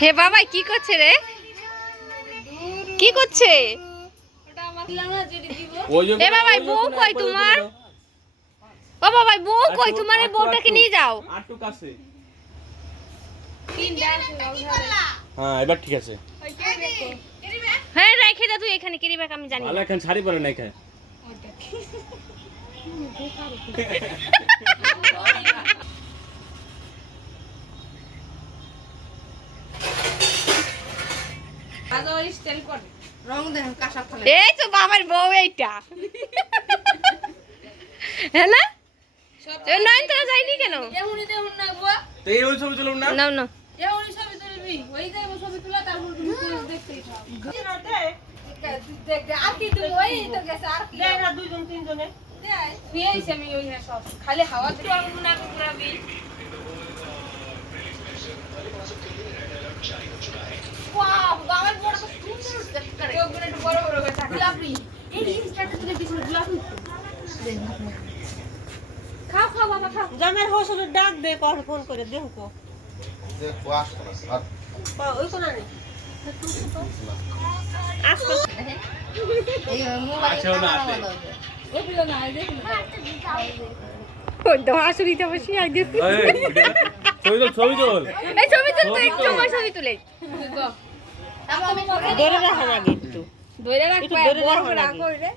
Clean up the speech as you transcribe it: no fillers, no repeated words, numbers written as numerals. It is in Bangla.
হে বাবা কি করছে রে? কি করছে? এ বাবা বউ কই তোমার? ও বাবা বউ কই তোমার? এই বউটাকে নিয়ে যাও। আটটু কাছে। হ্যাঁ এবার ঠিক আছে। হ্যাঁ রেখে দে তুই এখানে কেরি ব্যাগ আমি জানি। ভালো এখন শাড়ি পরে নাই খায়। এই তো বাবার বউ এইটা। হ্যাঁ না? নয়নতারা যায়নি কেন? তো এই ওই ছবি তুলুন না। নাও না। খালি হাওয়া জামার হোসেন ডাক দে কর ফোন করে দেখো দেখো আসতো না ওই কোন আনি আসতো আচ্ছা না আছে। ওই তো আসুরিতে বসি আই দেখ। এই ছবি তুল। এই ছবি তুল তো একটু আমার ছবি তুলে। ধরে রাখা লাগে একটু ধরে রাখবা বড় করে রাখো রে।